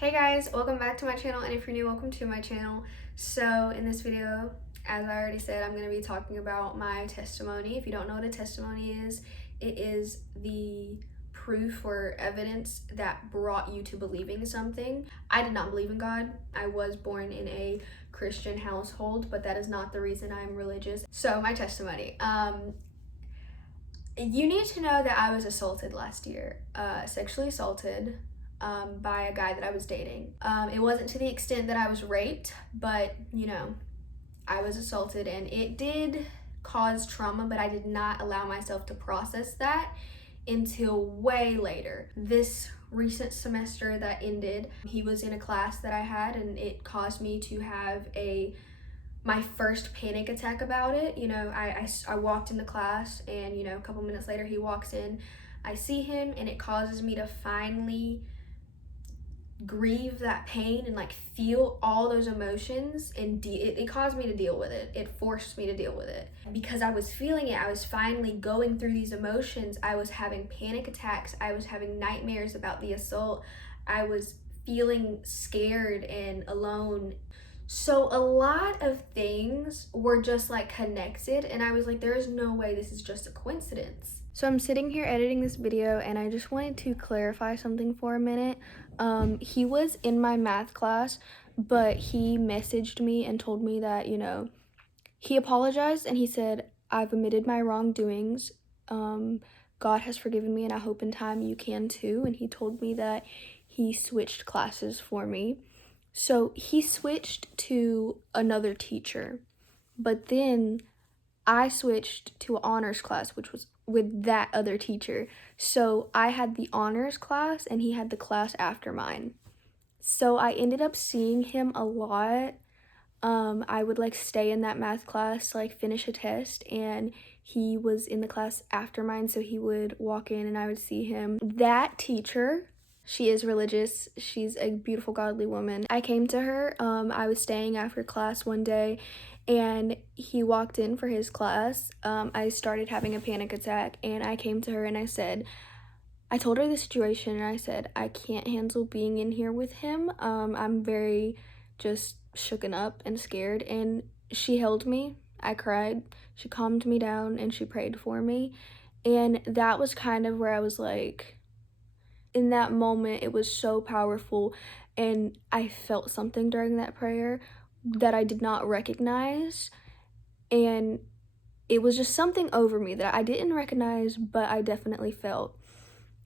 Hey guys, welcome back to my channel, and if you're new, welcome to my channel. So in this video, as I already said, I'm going to be talking about my testimony. If you don't know what a testimony is, it is the proof or evidence that brought you to believing something. I did not believe in God. I was born in a Christian household, but that is not the reason I'm religious. So my testimony. You need to know that I was assaulted last year, sexually assaulted by a guy that I was dating. It wasn't to the extent that I was raped, but I was assaulted, and it did cause trauma, but I did not allow myself to process that until way later. This recent semester that ended, he was in a class that I had, and it caused me to have my first panic attack about it. I walked into class, and a couple minutes later he walks in. I see him, and it causes me to finally grieve that pain and feel all those emotions, and it caused me to deal with it. It forced me to deal with it because I was feeling it. I was finally going through these emotions. I was having panic attacks. I was having nightmares about the assault. I was feeling scared and alone. So a lot of things were just connected, and I was like, there is no way this is just a coincidence. So I'm sitting here editing this video, and I just wanted to clarify something for a minute. He was in my math class, but he messaged me and told me that, he apologized, and he said, I've admitted my wrongdoings. God has forgiven me, and I hope in time you can too. And he told me that he switched classes for me. So he switched to another teacher, but then I switched to an honors class, which was with that other teacher. So I had the honors class, and he had the class after mine. So I ended up seeing him a lot. I would stay in that math class, finish a test, and he was in the class after mine, so he would walk in and I would see him. That teacher, she is religious. She's a beautiful, godly woman. I came to her. I was staying after class one day, and he walked in for his class. I started having a panic attack, and I came to her and I told her the situation, and I said, I can't handle being in here with him. I'm very just shooken up and scared, and she held me. I cried. She calmed me down, and she prayed for me, and that was kind of where I was like, in that moment, it was so powerful, and I felt something during that prayer that I did not recognize, and it was just something over me that I didn't recognize, but I definitely felt.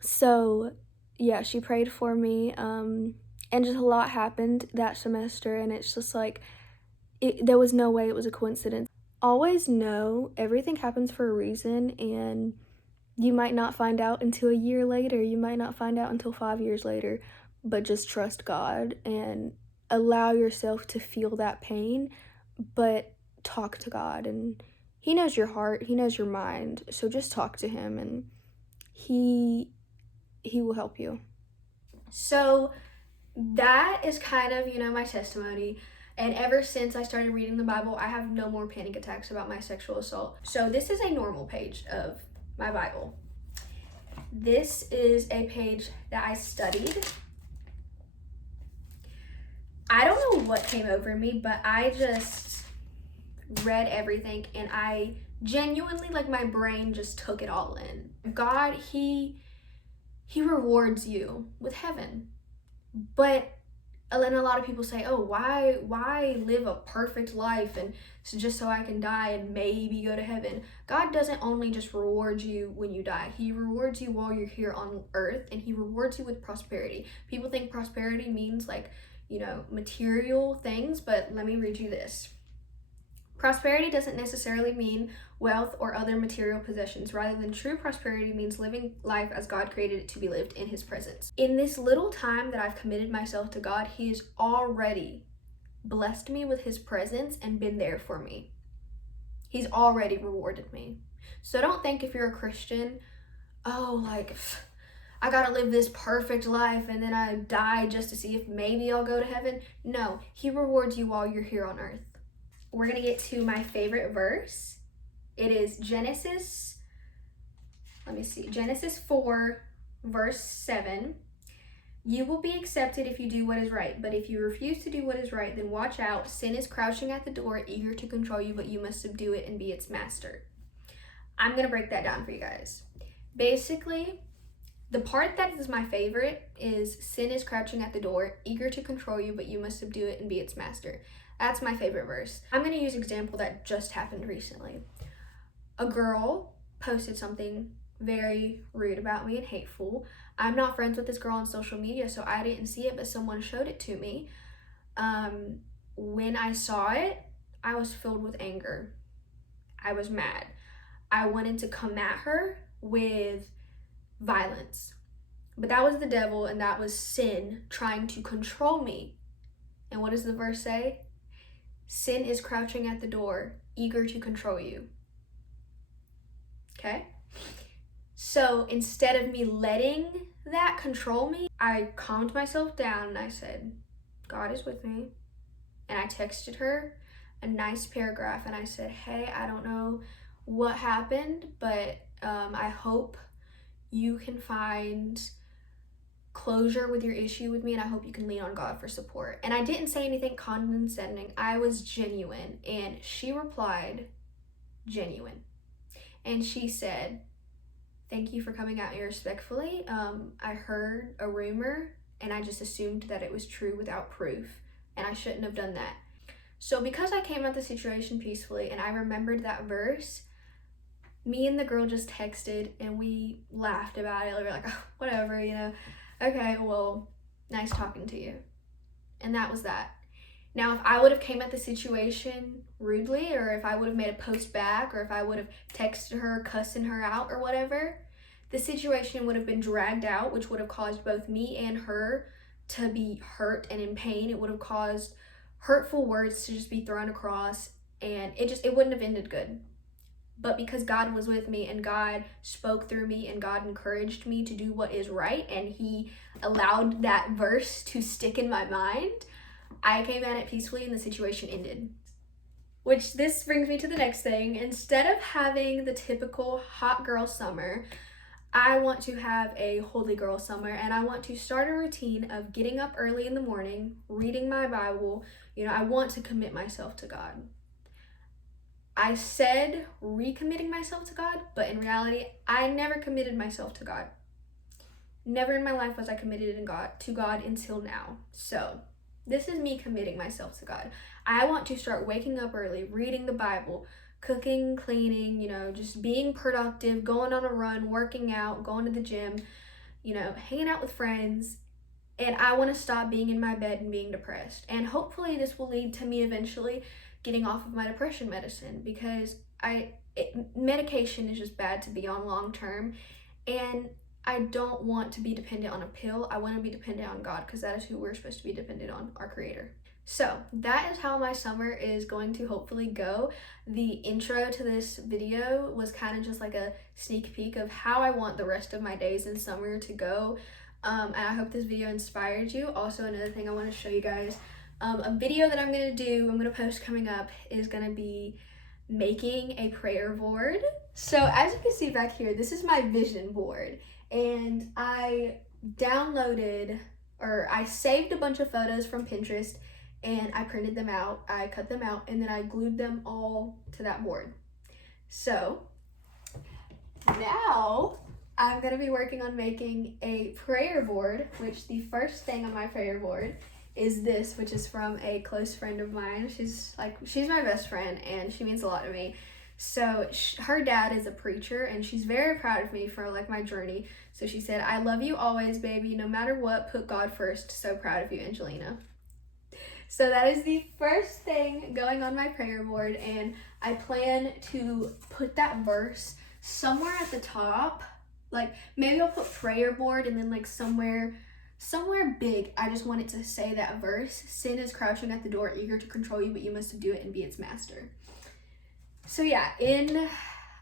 So yeah, she prayed for me, and just a lot happened that semester, and it's just there was no way it was a coincidence. Always know everything happens for a reason, and you might not find out until a year later. You might not find out until 5 years later, but just trust God and allow yourself to feel that pain, but talk to God, and he knows your heart, he knows your mind, so just talk to him, and he will help you. So that is kind of, my testimony. And ever since I started reading the Bible, I have no more panic attacks about my sexual assault. So this is a normal page of my Bible. This is a page that I studied. I don't know what came over me, but I just read everything, and I genuinely, my brain just took it all in. God, he rewards you with heaven. But then a lot of people say, oh, why live a perfect life and just so I can die and maybe go to heaven? God doesn't only just reward you when you die. He rewards you while you're here on earth, and he rewards you with prosperity. People think prosperity means material things, but let me read you this. Prosperity doesn't necessarily mean wealth or other material possessions. Rather than true prosperity means living life as God created it to be lived in his presence. In this little time that I've committed myself to God, he has already blessed me with his presence and been there for me. He's already rewarded me. So don't think, if you're a Christian, I gotta live this perfect life and then I die just to see if maybe I'll go to heaven. No, he rewards you while you're here on earth. We're gonna get to my favorite verse. It is Genesis 4, verse 7. You will be accepted if you do what is right, but if you refuse to do what is right, then watch out. Sin is crouching at the door, eager to control you, but you must subdue it and be its master. I'm going to break that down for you guys. Basically, the part that is my favorite is sin is crouching at the door, eager to control you, but you must subdue it and be its master. That's my favorite verse. I'm going to use an example that just happened recently. A girl posted something very rude about me and hateful. I'm not friends with this girl on social media, so I didn't see it, but someone showed it to me. When I saw it, I was filled with anger. I was mad. I wanted to come at her with violence. But that was the devil, and that was sin trying to control me. And what does the verse say? Sin is crouching at the door, eager to control you. Okay? So instead of me letting that control me, I calmed myself down and I said, God is with me. And I texted her a nice paragraph and I said, hey, I don't know what happened, but I hope you can find closure with your issue with me, and I hope you can lean on God for support. And I didn't say anything condescending. I was genuine, and she replied, genuine. And she said, thank you for coming at me respectfully. I heard a rumor, and I just assumed that it was true without proof, and I shouldn't have done that. So because I came at the situation peacefully, and I remembered that verse, me and the girl just texted, and we laughed about it. We were like, oh, whatever, you know. Okay, well, nice talking to you. And that was that. Now, if I would have came at the situation rudely, or if I would have made a post back, or if I would have texted her, cussing her out or whatever, the situation would have been dragged out, which would have caused both me and her to be hurt and in pain. It would have caused hurtful words to just be thrown across, and it wouldn't have ended good. But because God was with me and God spoke through me and God encouraged me to do what is right, and he allowed that verse to stick in my mind, I came at it peacefully and the situation ended. Which this brings me to the next thing. Instead of having the typical hot girl summer, I want to have a holy girl summer, and I want to start a routine of getting up early in the morning, reading my Bible. I want to commit myself to God. I said recommitting myself to God, but in reality, I never committed myself to God. Never in my life was I committed to God until now. So this is me committing myself to God. I want to start waking up early, reading the Bible, cooking, cleaning, just being productive, going on a run, working out, going to the gym, hanging out with friends. And I want to stop being in my bed and being depressed. And hopefully this will lead to me eventually getting off of my depression medicine, because medication is just bad to be on long term, and I don't want to be dependent on a pill. I want to be dependent on God, because that is who we're supposed to be dependent on, our Creator. So that is how my summer is going to hopefully go. The intro to this video was kind of just like a sneak peek of how I want the rest of my days in summer to go. And I hope this video inspired you. Also, another thing I want to show you guys, a video that I'm going to post coming up is going to be making a prayer board. So as you can see back here, this is my vision board, and I saved a bunch of photos from Pinterest, and I printed them out, I cut them out, and then I glued them all to that board. So now I'm going to be working on making a prayer board, which the first thing on my prayer board is this, which is from a close friend of mine. She's my best friend, and she means a lot to me. So her dad is a preacher, and she's very proud of me for my journey. So she said, I love you always, baby. No matter what, put God first. So proud of you, Angelina. So that is the first thing going on my prayer board, and I plan to put that verse somewhere at the top. Maybe I'll put prayer board, and then somewhere big, I just want it to say that verse. Sin is crouching at the door, eager to control you, but you must subdue it and be its master. So yeah, in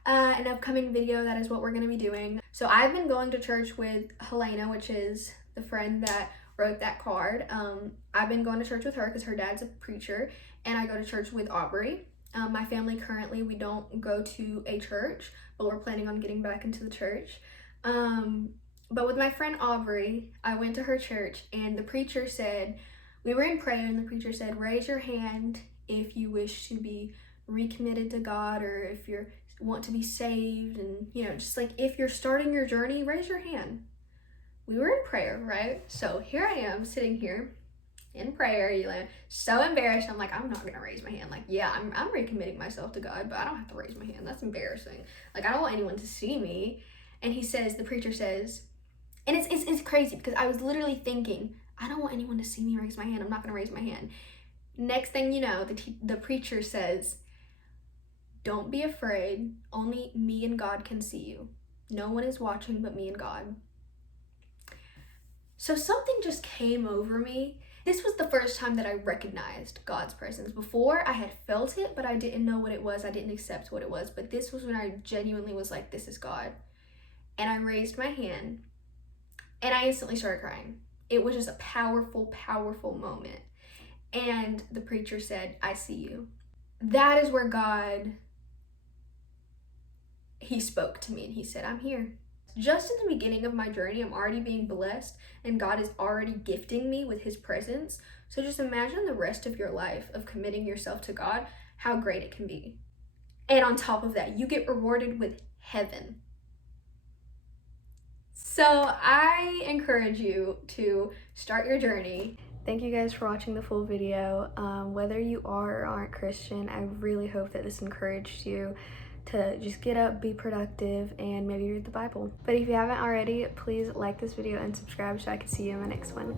an upcoming video, that is what we're going to be doing. So I've been going to church with Helena, which is the friend that wrote that card. I've been going to church with her because her dad's a preacher, and I go to church with Aubrey. My family currently, we don't go to a church, but we're planning on getting back into the church. But with my friend Aubrey, I went to her church and the preacher said, we were in prayer and the preacher said, raise your hand if you wish to be recommitted to God, or if you want to be saved, and just like if you're starting your journey, raise your hand. We were in prayer, right? So here I am sitting here in prayer, so embarrassed. I'm like, I'm not gonna raise my hand. Like, yeah, I'm recommitting myself to God, but I don't have to raise my hand. That's embarrassing. Like, I don't want anyone to see me. And the preacher says, and it's crazy because I was literally thinking, I don't want anyone to see me raise my hand. I'm not gonna raise my hand. Next thing you know, the preacher says, don't be afraid. Only me and God can see you. No one is watching but me and God. So something just came over me. This was the first time that I recognized God's presence. Before, I had felt it, but I didn't know what it was. I didn't accept what it was. But this was when I genuinely was like, this is God. And I raised my hand and I instantly started crying. It was just a powerful, powerful moment. And the preacher said, I see you. That is where God, he spoke to me and he said, I'm here. Just in the beginning of my journey, I'm already being blessed and God is already gifting me with his presence. So just imagine the rest of your life of committing yourself to God, how great it can be. And on top of that, you get rewarded with heaven. So I encourage you to start your journey. Thank you guys for watching the full video. Whether you are or aren't Christian, I really hope that this encouraged you to just get up, be productive, and maybe read the Bible. But if you haven't already, please like this video and subscribe so I can see you in the next one.